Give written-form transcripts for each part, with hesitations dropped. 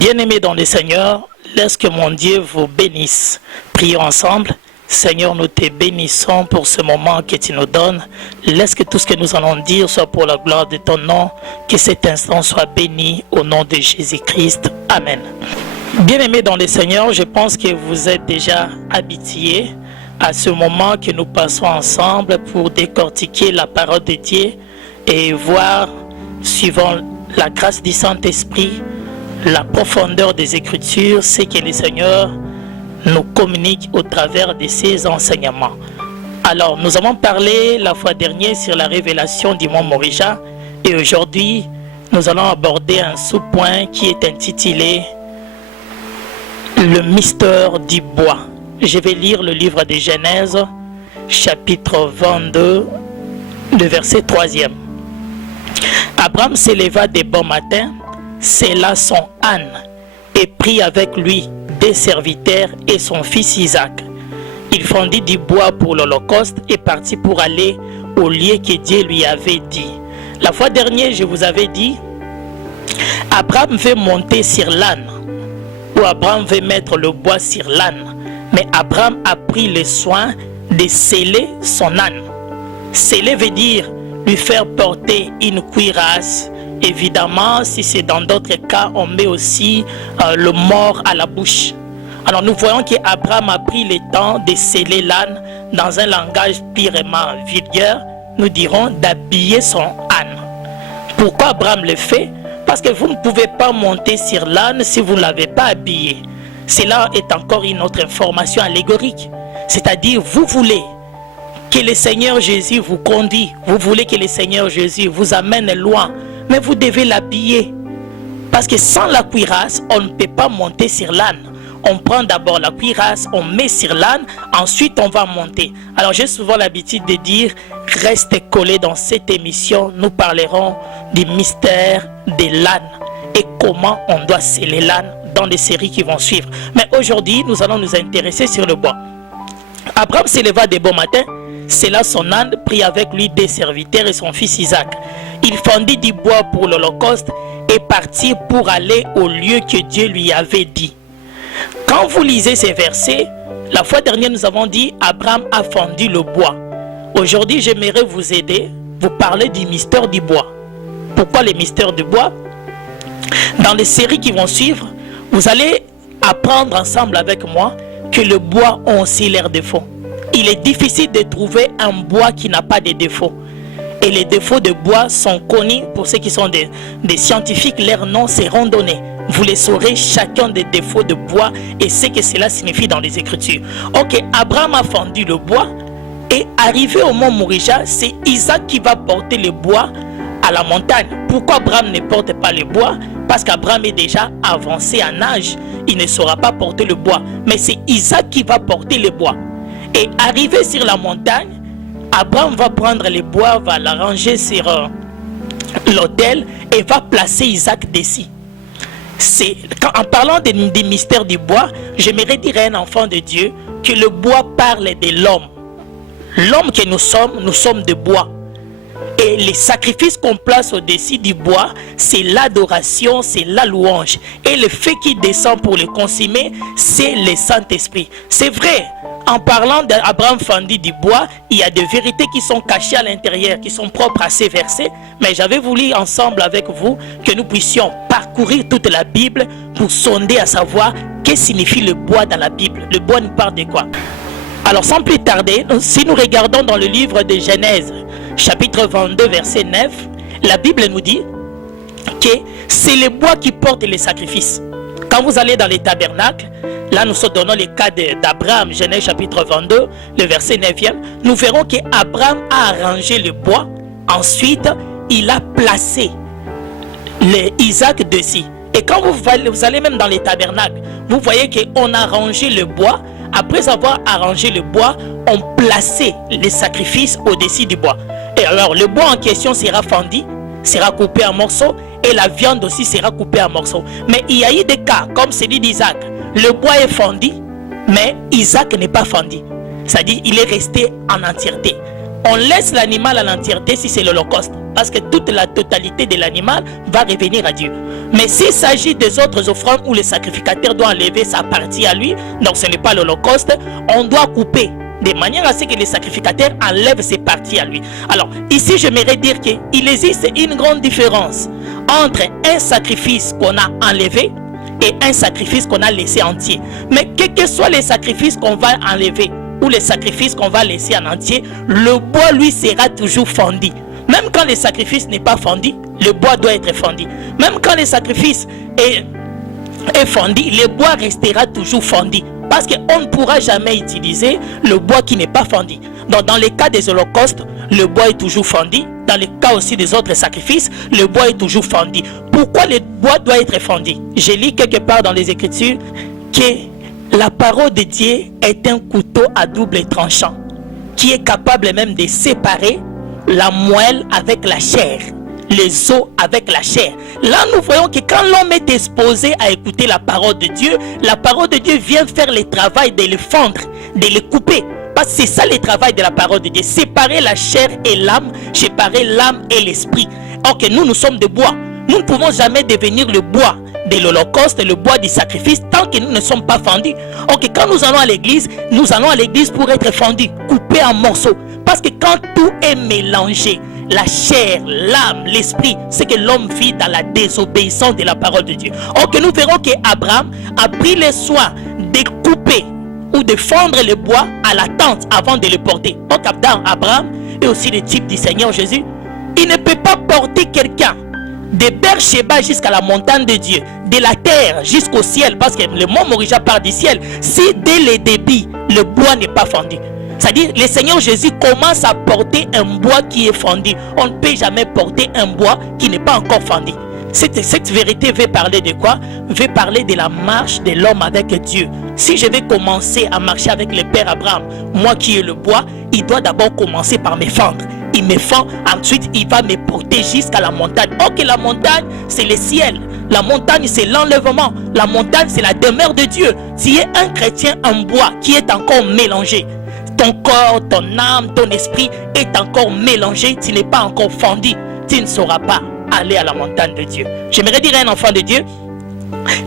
Bien-aimés dans le Seigneur, laisse que mon Dieu vous bénisse. Prions ensemble. Seigneur, nous te bénissons pour ce moment que tu nous donnes. Laisse que tout ce que nous allons dire soit pour la gloire de ton nom. Que cet instant soit béni au nom de Jésus-Christ. Amen. Bien-aimés dans le Seigneur, je pense que vous êtes déjà habitués à ce moment que nous passons ensemble pour décortiquer la parole de Dieu et voir, suivant la grâce du Saint-Esprit, la profondeur des Écritures, ce que le Seigneur nous communique au travers de ses enseignements. Alors, nous avons parlé la fois dernière sur la révélation du mont Morija et aujourd'hui, nous allons aborder un sous-point qui est intitulé le mystère du bois. Je vais lire le livre de Genèse, chapitre 22, le verset 3e. Abraham s'éleva de bon matin, sella son âne et prit avec lui des serviteurs et son fils Isaac. Il fondit du bois pour l'Holocauste et partit pour aller au lieu que Dieu lui avait dit. La fois dernière, je vous avais dit, Abraham veut monter sur l'âne, ou Abraham veut mettre le bois sur l'âne. Mais Abraham a pris le soin de sceller son âne. Sceller veut dire lui faire porter une cuirasse. Évidemment, si c'est dans d'autres cas, on met aussi le mort à la bouche. Alors nous voyons qu'Abraham a pris le temps de sceller l'âne dans un langage purement vulgaire. Nous dirons d'habiller son âne. Pourquoi Abraham le fait? Parce que vous ne pouvez pas monter sur l'âne si vous ne l'avez pas habillé. Cela est encore une autre information allégorique. C'est-à-dire, vous voulez que le Seigneur Jésus vous conduise. Vous voulez que le Seigneur Jésus vous amène loin. Mais vous devez l'habiller. Parce que sans la cuirasse, on ne peut pas monter sur l'âne. On prend d'abord la cuirasse, on met sur l'âne, ensuite on va monter. Alors j'ai souvent l'habitude de dire, restez collés dans cette émission. Nous parlerons du mystère de l'âne et comment on doit sceller l'âne dans les séries qui vont suivre. Mais aujourd'hui, nous allons nous intéresser sur le bois. Abraham s'éleva de bon matin, scella son âne, prit avec lui des serviteurs et son fils Isaac. Il fondit du bois pour l'Holocauste et partit pour aller au lieu que Dieu lui avait dit. Quand vous lisez ces versets, la fois dernière nous avons dit Abraham a fondu le bois. Aujourd'hui, j'aimerais vous aider, vous parler du mystère du bois. Pourquoi le mystère du bois? Dans les séries qui vont suivre, vous allez apprendre ensemble avec moi que le bois a aussi leurs défauts. Il est difficile de trouver un bois qui n'a pas de défauts. Et les défauts de bois sont connus pour ceux qui sont des scientifiques. Leurs noms seront donnés. Vous les saurez chacun des défauts de bois et ce que cela signifie dans les Écritures. Ok, Abraham a fendu le bois et arrivé au mont Morija, c'est Isaac qui va porter le bois à la montagne. Pourquoi Abraham ne porte pas le bois? Parce qu'Abraham est déjà avancé en âge. Il ne saura pas porter le bois. Mais c'est Isaac qui va porter le bois. Et arrivé sur la montagne, Abraham va prendre le bois, va l'arranger sur l'autel et va placer Isaac dessus. En parlant des mystères du bois, j'aimerais dire à un enfant de Dieu que le bois parle de l'homme. L'homme que nous sommes de bois. Et les sacrifices qu'on place au-dessus du bois, c'est l'adoration, c'est la louange. Et le fait qu'il descend pour le consommer, c'est le Saint-Esprit. C'est vrai, en parlant d'Abraham fendu du bois, il y a des vérités qui sont cachées à l'intérieur, qui sont propres à ces versets. Mais j'avais voulu ensemble avec vous que nous puissions parcourir toute la Bible pour sonder à savoir qu'est-ce que signifie le bois dans la Bible. Le bois nous parle de quoi? Alors sans plus tarder, si nous regardons dans le livre de Genèse, chapitre 22, verset 9, la Bible nous dit que c'est le bois qui porte les sacrifices. Quand vous allez dans les tabernacles, là nous donnons le cas d'Abraham, Genèse chapitre 22, le verset 9e, nous verrons qu'Abraham a arrangé le bois, ensuite il a placé Isaac dessus. Et quand vous allez même dans les tabernacles, vous voyez qu'on a arrangé le bois. Après avoir arrangé le bois, on plaçait les sacrifices au-dessus du bois. Et alors le bois en question sera fendu, sera coupé en morceaux et la viande aussi sera coupée en morceaux. Mais il y a eu des cas comme celui d'Isaac. Le bois est fendu, mais Isaac n'est pas fendu. C'est-à-dire il est resté en entièreté. on laisse l'animal à l'entièreté si c'est l'Holocauste. Parce que toute la totalité de l'animal va revenir à Dieu. Mais s'il s'agit des autres offrandes où le sacrificateur doit enlever sa partie à lui, donc ce n'est pas l'Holocauste, on doit couper de manière à ce que le sacrificateur enlève ses parties à lui. Alors, ici, j'aimerais dire qu'il existe une grande différence entre un sacrifice qu'on a enlevé et un sacrifice qu'on a laissé entier. Mais quel que soit les sacrifices qu'on va enlever ou les sacrifices qu'on va laisser en entier, le bois, lui, sera toujours fondu. Même quand le sacrifice n'est pas fondu, le bois doit être fondu. Même quand le sacrifice est fondu, le bois restera toujours fondu. Parce qu'on ne pourra jamais utiliser le bois qui n'est pas fondu. Donc, dans le cas des holocaustes, le bois est toujours fondu. Dans le cas aussi des autres sacrifices, le bois est toujours fondu. Pourquoi le bois doit être fondu? J'ai lu quelque part dans les Écritures que la parole de Dieu est un couteau à double tranchant qui est capable même de séparer la moelle avec la chair, les os avec la chair. Là, nous voyons que quand l'homme est exposé à écouter la parole de Dieu vient faire le travail de le fendre, de le couper. Parce que c'est ça le travail de la parole de Dieu. Séparer la chair et l'âme, séparer l'âme et l'esprit. Or que nous sommes de bois. Nous ne pouvons jamais devenir le bois de l'Holocauste, le bois du sacrifice, tant que nous ne sommes pas fendus. Or que quand nous allons à l'église pour être fendus, coupés en morceaux. Parce que quand tout est mélangé, la chair, l'âme, l'esprit, c'est que l'homme vit dans la désobéissance de la parole de Dieu. Or que nous verrons qu'Abraham a pris le soin de couper ou de fendre le bois à la tente avant de le porter. Donc Abraham est aussi le type du Seigneur Jésus. Il ne peut pas porter quelqu'un de Beersheba jusqu'à la montagne de Dieu, de la terre jusqu'au ciel, parce que le mont Morija part du ciel, si dès le début le bois n'est pas fendu. C'est-à-dire, le Seigneur Jésus commence à porter un bois qui est fendu. On ne peut jamais porter un bois qui n'est pas encore fendu. Cette vérité veut parler de quoi? Veut parler de la marche de l'homme avec Dieu. Si je vais commencer à marcher avec le Père Abraham, moi qui ai le bois, il doit d'abord commencer par me fendre. Il me fend, ensuite il va me porter jusqu'à la montagne. Ok, la montagne, c'est le ciel. La montagne, c'est l'enlèvement. La montagne, c'est la demeure de Dieu. Tu es un chrétien en bois qui est encore mélangé. Ton corps, ton âme, ton esprit est encore mélangé. Tu n'es pas encore fondu. Tu ne sauras pas aller à la montagne de Dieu. J'aimerais dire à un enfant de Dieu,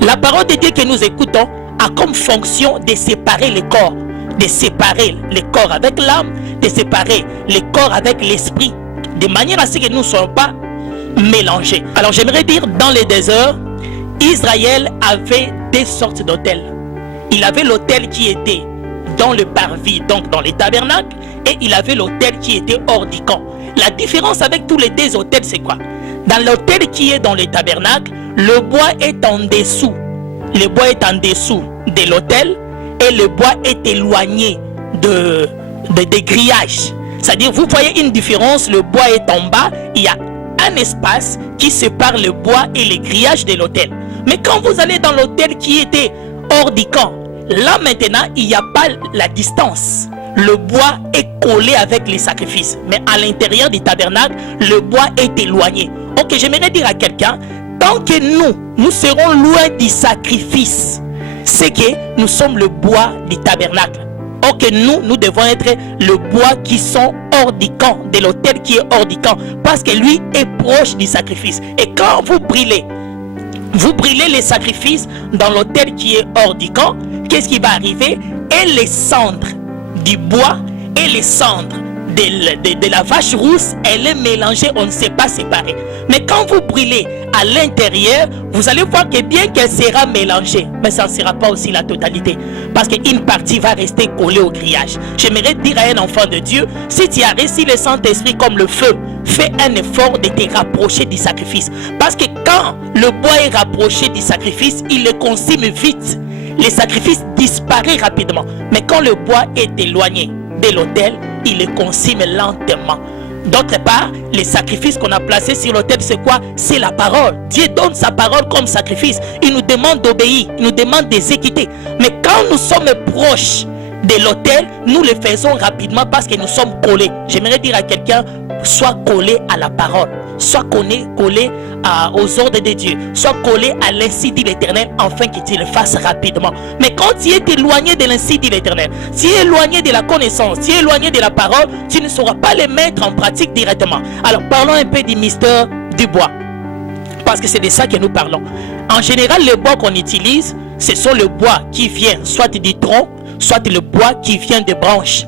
la parole de Dieu que nous écoutons a comme fonction de séparer les corps. De séparer le corps avec l'âme, de séparer le corps avec l'esprit, de manière à ce que nous ne soyons pas mélangés. Alors j'aimerais dire, dans les déserts, Israël avait deux sortes d'autels. Il avait l'autel qui était dans le parvis, donc dans les tabernacles, et il avait l'autel qui était hors du camp. La différence avec tous les deux autels, c'est quoi? Dans l'autel qui est dans les tabernacles, le bois est en dessous. Le bois est en dessous de l'autel et le bois est éloigné des grillages. C'est-à-dire, vous voyez une différence, le bois est en bas, il y a un espace qui sépare le bois et les grillages de l'autel. Mais quand vous allez dans l'autel qui était hors du camp, là maintenant, il n'y a pas la distance. Le bois est collé avec les sacrifices. Mais à l'intérieur du tabernacle, le bois est éloigné. Ok, j'aimerais dire à quelqu'un, tant que nous serons loin du sacrifice, c'est que nous sommes le bois du tabernacle. Or que nous devons être le bois qui sont hors du camp, de l'autel qui est hors du camp, parce que lui est proche du sacrifice. Et quand vous brûlez les sacrifices dans l'autel qui est hors du camp, qu'est-ce qui va arriver? Et les cendres du bois et les cendres de la vache rousse, elle est mélangée, on ne sait pas séparer. Mais quand vous brûlez à l'intérieur, vous allez voir que bien qu'elle sera mélangée, mais ça ne sera pas aussi la totalité. Parce qu'une partie va rester collée au grillage. J'aimerais dire à un enfant de Dieu, si tu as reçu le Saint-Esprit comme le feu, fais un effort de te rapprocher du sacrifice. Parce que quand le bois est rapproché du sacrifice, il le consume vite. Le sacrifice disparaît rapidement. Mais quand le bois est éloigné de l'autel, il le consume lentement. D'autre part, les sacrifices qu'on a placés sur l'autel, c'est quoi? C'est la parole. Dieu donne sa parole comme sacrifice. Il nous demande d'obéir, il nous demande d'exécuter. Mais quand nous sommes proches de l'autel, nous le faisons rapidement parce que nous sommes collés. J'aimerais dire à quelqu'un, soit collé à la parole, soit collé aux ordres de Dieu, soit collé à l'insi dit l'Éternel, afin que tu le fasses rapidement. Mais quand tu es éloigné de l'insi dit l'Éternel, tu es éloigné de la connaissance, tu es éloigné de la parole, tu ne sauras pas les mettre en pratique directement. Alors parlons un peu du mystère du bois, parce que c'est de ça que nous parlons. En général, le bois qu'on utilise, ce sont le bois qui vient soit du tronc, soit le bois qui vient des branches.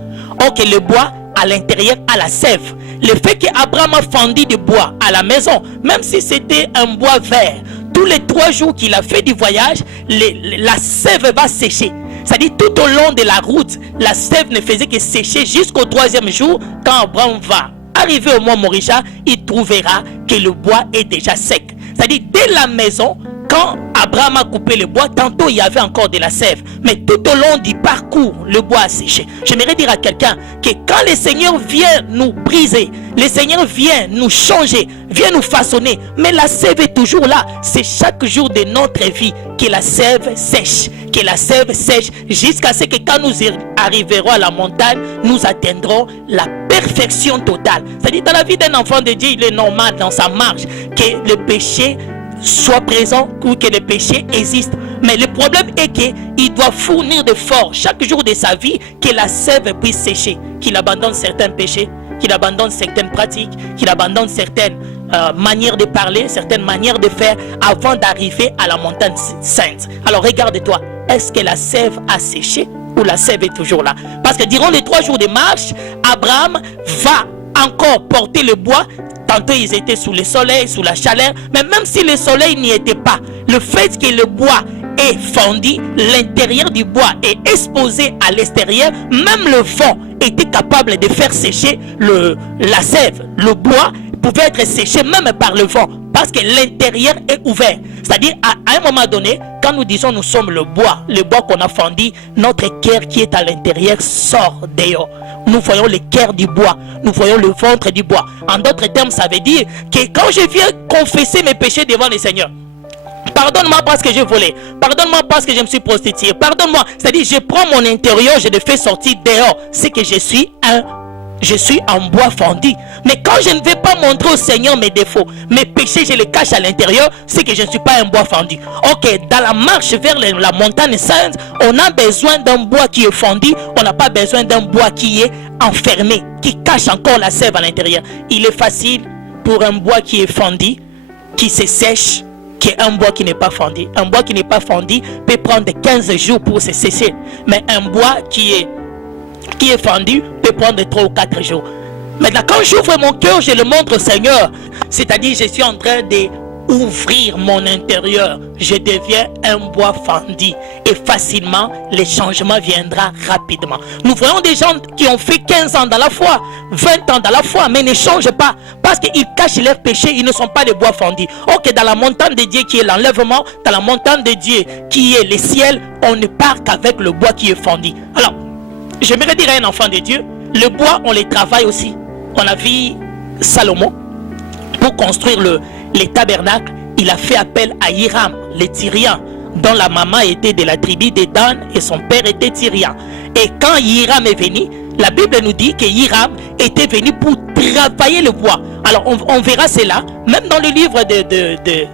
Ok, le bois à l'intérieur a la sève. Le fait qu'Abraham a fendu du bois à la maison, même si c'était un bois vert, tous les 3 jours qu'il a fait du voyage, la sève va sécher. C'est-à-dire tout au long de la route, la sève ne faisait que sécher jusqu'au 3e jour. Quand Abraham va arriver au mont Moriah, il trouvera que le bois est déjà sec. C'est-à-dire dès la maison, quand Abraham a coupé le bois, tantôt il y avait encore de la sève. Mais tout au long du parcours, le bois a séché. J'aimerais dire à quelqu'un que quand le Seigneur vient nous briser, le Seigneur vient nous changer, vient nous façonner, mais la sève est toujours là. C'est chaque jour de notre vie que la sève sèche. Que la sève sèche jusqu'à ce que quand nous arriverons à la montagne, nous atteindrons la perfection totale. C'est-à-dire dans la vie d'un enfant de Dieu, il est normal dans sa marche que le péché soit présent ou que le péché existe. Mais le problème est qu'il doit fournir d'efforts chaque jour de sa vie que la sève puisse sécher, qu'il abandonne certains péchés, qu'il abandonne certaines pratiques, qu'il abandonne certaines manières de parler, certaines manières de faire avant d'arriver à la montagne sainte. Alors regarde-toi, est-ce que la sève a séché ou la sève est toujours là? Parce que durant les 3 jours de marche, Abraham va encore porter le bois. Tantôt ils étaient sous le soleil, sous la chaleur, mais même si le soleil n'y était pas, le fait que le bois est fondu, l'intérieur du bois est exposé à l'extérieur, même le vent était capable de faire sécher la sève. Le bois pouvait être séché même par le vent, parce que l'intérieur est ouvert. C'est-à-dire à un moment donné, quand nous disons nous sommes le bois qu'on a fondu, notre cœur qui est à l'intérieur sort dehors. Nous voyons le cœur du bois, nous voyons le ventre du bois. En d'autres termes, ça veut dire que quand je viens confesser mes péchés devant le Seigneur, pardonne-moi parce que j'ai volé, pardonne-moi parce que je me suis prostitué, pardonne-moi, c'est-à-dire je prends mon intérieur, je le fais sortir dehors, c'est que je suis en bois fondu. Mais quand je ne vais pas montrer au Seigneur mes défauts, mes péchés, je les cache à l'intérieur, c'est que je ne suis pas un bois fondu. Ok, dans la marche vers la montagne sainte, on a besoin d'un bois qui est fondu, on n'a pas besoin d'un bois qui est enfermé, qui cache encore la sève à l'intérieur. Il est facile pour un bois qui est fondu, qui se sèche, qu'un bois qui n'est pas fondu. Un bois qui n'est pas fondu peut prendre 15 jours pour se sécher. Mais un bois qui est fendu peut prendre 3 ou 4 jours. Maintenant, quand j'ouvre mon cœur, je le montre au Seigneur. C'est-à-dire, je suis en train d'ouvrir mon intérieur. Je deviens un bois fendu. Et facilement, le changement viendra rapidement. Nous voyons des gens qui ont fait 15 ans dans la foi, 20 ans dans la foi, mais ne changent pas. Parce qu'ils cachent leurs péchés, ils ne sont pas des bois fendus. Ok, dans la montagne de Dieu qui est l'enlèvement, dans la montagne de Dieu qui est le ciel, on ne part qu'avec le bois qui est fondu. Alors, j'aimerais dire à un enfant de Dieu, le bois, on les travaille aussi. On a vu Salomon, pour construire les tabernacles, il a fait appel à Hiram, le Tyrien, dont la maman était de la tribu de Dan et son père était Tyrien. Et quand Hiram est venu, la Bible nous dit que Hiram était venu pour travailler le bois. Alors on verra cela, même dans le livre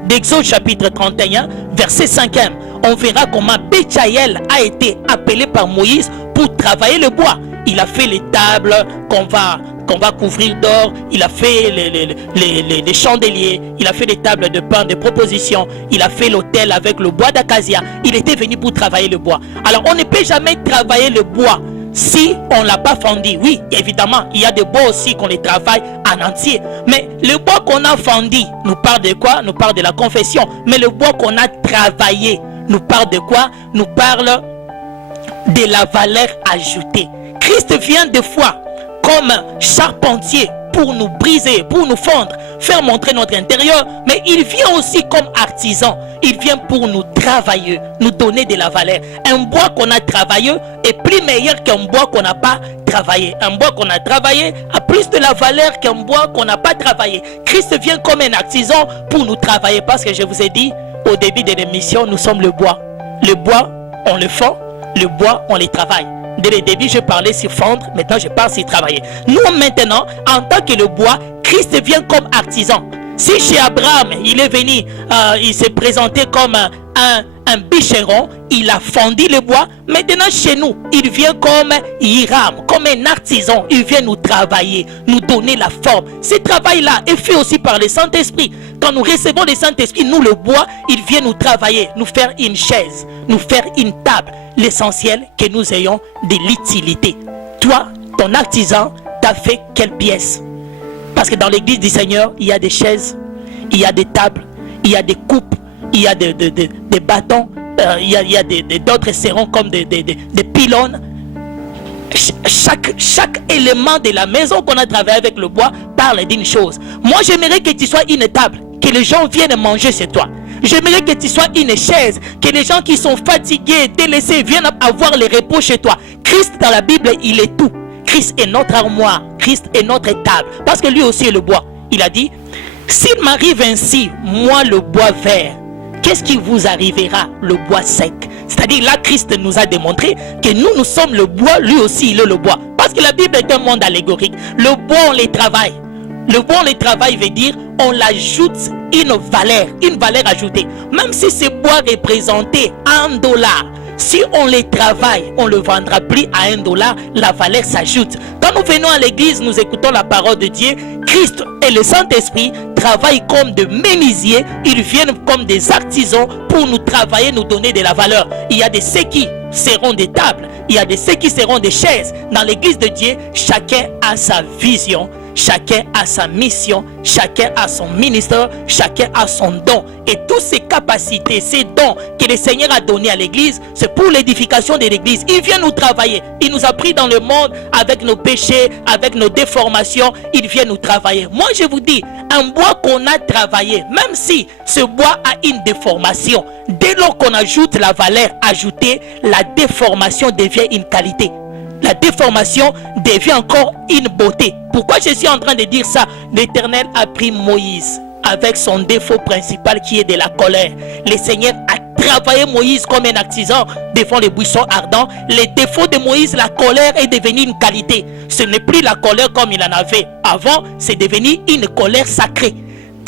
d'Exode chapitre 31, verset 5e. On verra comment Bétchaïel a été appelé par Moïse pour travailler le bois. Il a fait les tables qu'on va couvrir d'or, il a fait les chandeliers, il a fait des tables de pain de proposition, il a fait l'autel avec le bois d'acacia. Il était venu pour travailler le bois. Alors on ne peut jamais travailler le bois si on ne l'a pas fendu. Oui, évidemment, il y a des bois aussi qu'on les travaille en entier. Mais le bois qu'on a fendu nous parle de quoi? Nous parle de la confession. Mais le bois qu'on a travaillé nous parle de quoi? Nous parle de la valeur ajoutée. Christ vient des fois comme charpentier pour nous briser, pour nous fendre, faire montrer notre intérieur, mais il vient aussi comme artisan. Il vient pour nous travailler, nous donner de la valeur. Un bois qu'on a travaillé est plus meilleur qu'un bois qu'on n'a pas travaillé. Un bois qu'on a travaillé a plus de la valeur qu'un bois qu'on n'a pas travaillé. Christ vient comme un artisan pour nous travailler, parce que je vous ai dit au début de l'émission, nous sommes le bois. Le bois, on le fend, le bois, on le travaille. Dès le début, je parlais sur fondre, maintenant je parle sur travailler. Nous, maintenant, en tant que le bois, Christ vient comme artisan. Si chez Abraham, il est venu, il s'est présenté comme un bûcheron, il a fondu le bois. Maintenant, chez nous, il vient comme Hiram, comme un artisan. Il vient nous travailler, nous donner la forme. Ce travail-là est fait aussi par le Saint-Esprit. Quand nous recevons le Saint-Esprit, nous, le bois, il vient nous travailler, nous faire une chaise, nous faire une table. L'essentiel, que nous ayons de l'utilité. Toi, ton artisan, t'as fait quelle pièce? Parce que dans l'église du Seigneur, il y a des chaises, il y a des tables, il y a des coupes, il y a des bâtons, il y a d'autres serrons comme des pylônes. Chaque élément de la maison qu'on a travaillé avec le bois parle d'une chose. Moi, j'aimerais que tu sois une table, que les gens viennent manger chez toi. J'aimerais que tu sois une chaise, que les gens qui sont fatigués, délaissés, viennent avoir le repos chez toi. Christ, dans la Bible, il est tout. Christ est notre armoire, Christ est notre table, parce que lui aussi est le bois. Il a dit, s'il m'arrive ainsi, moi le bois vert, qu'est-ce qui vous arrivera, le bois sec? C'est-à-dire là, Christ nous a démontré que nous sommes le bois, lui aussi il est le bois. Parce que la Bible est un monde allégorique. Le bois, on les travaille. Le bois, on les travaille veut dire, on l'ajoute une valeur ajoutée. Même si ce bois représentait $1, si on les travaille, on ne le vendra plus à $1, la valeur s'ajoute. Quand nous venons à l'église, nous écoutons la parole de Dieu. Christ et le Saint-Esprit travaillent comme des menuisiers. Ils viennent comme des artisans pour nous travailler, nous donner de la valeur. Il y a de ceux qui seront des tables, il y a de ceux qui seront des chaises. Dans l'église de Dieu, chacun a sa vision. Chacun a sa mission, chacun a son ministère, chacun a son don. Et toutes ces capacités, ces dons que le Seigneur a donnés à l'église, c'est pour l'édification de l'église. Il vient nous travailler. Il nous a pris dans le monde avec nos péchés, avec nos déformations. Il vient nous travailler. Moi, je vous dis, un bois qu'on a travaillé, même si ce bois a une déformation, dès lors qu'on ajoute la valeur ajoutée, la déformation devient une qualité. La déformation devient encore une beauté. Pourquoi je suis en train de dire ça? L'Éternel a pris Moïse avec son défaut principal qui est de la colère. Le Seigneur a travaillé Moïse comme un artisan devant les buissons ardents. Les défauts de Moïse, la colère est devenue une qualité. Ce n'est plus la colère comme il en avait avant, c'est devenu une colère sacrée.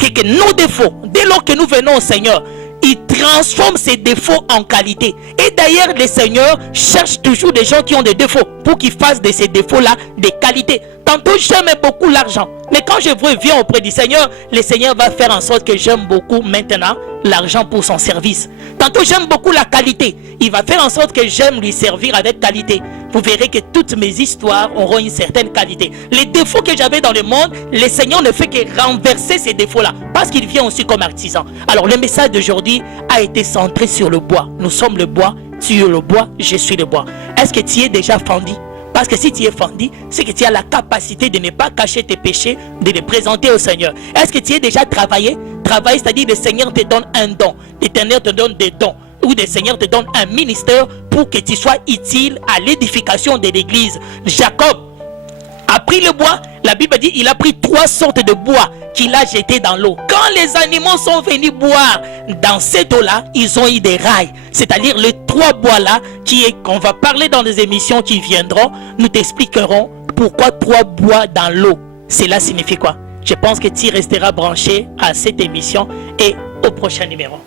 C'est que nos défauts, dès lors que nous venons au Seigneur, il transforme ses défauts en qualité. Et d'ailleurs, le Seigneur cherche toujours des gens qui ont des défauts pour qu'ils fassent de ces défauts-là des qualités. Tantôt, j'aime beaucoup l'argent. Mais quand je viens auprès du Seigneur, le Seigneur va faire en sorte que j'aime beaucoup maintenant l'argent pour son service. Tantôt, j'aime beaucoup la qualité. Il va faire en sorte que j'aime lui servir avec qualité. Vous verrez que toutes mes histoires auront une certaine qualité. Les défauts que j'avais dans le monde, le Seigneur ne fait que renverser ces défauts-là. Parce qu'il vient aussi comme artisan. Alors, le message d'aujourd'hui a été centré sur le bois. Nous sommes le bois, tu es le bois, je suis le bois. Est-ce que tu es déjà fendu? Parce que si tu es fendu, c'est que tu as la capacité de ne pas cacher tes péchés, de les présenter au Seigneur. Est-ce que tu es déjà travaillé? Travail, c'est-à-dire le Seigneur te donne un don. L'Éternel te donne des dons. Ou le Seigneur te donne un ministère pour que tu sois utile à l'édification de l'église. Jacob a pris le bois. La Bible dit qu'il a pris 3 sortes de bois qu'il a jeté dans l'eau. Quand les animaux sont venus boire dans cette eau-là, ils ont eu des rails. C'est-à-dire les 3 bois-là qu'on va parler dans des émissions qui viendront. Nous t'expliquerons pourquoi 3 bois dans l'eau. Cela signifie quoi? Je pense que tu resteras branché à cette émission et au prochain numéro.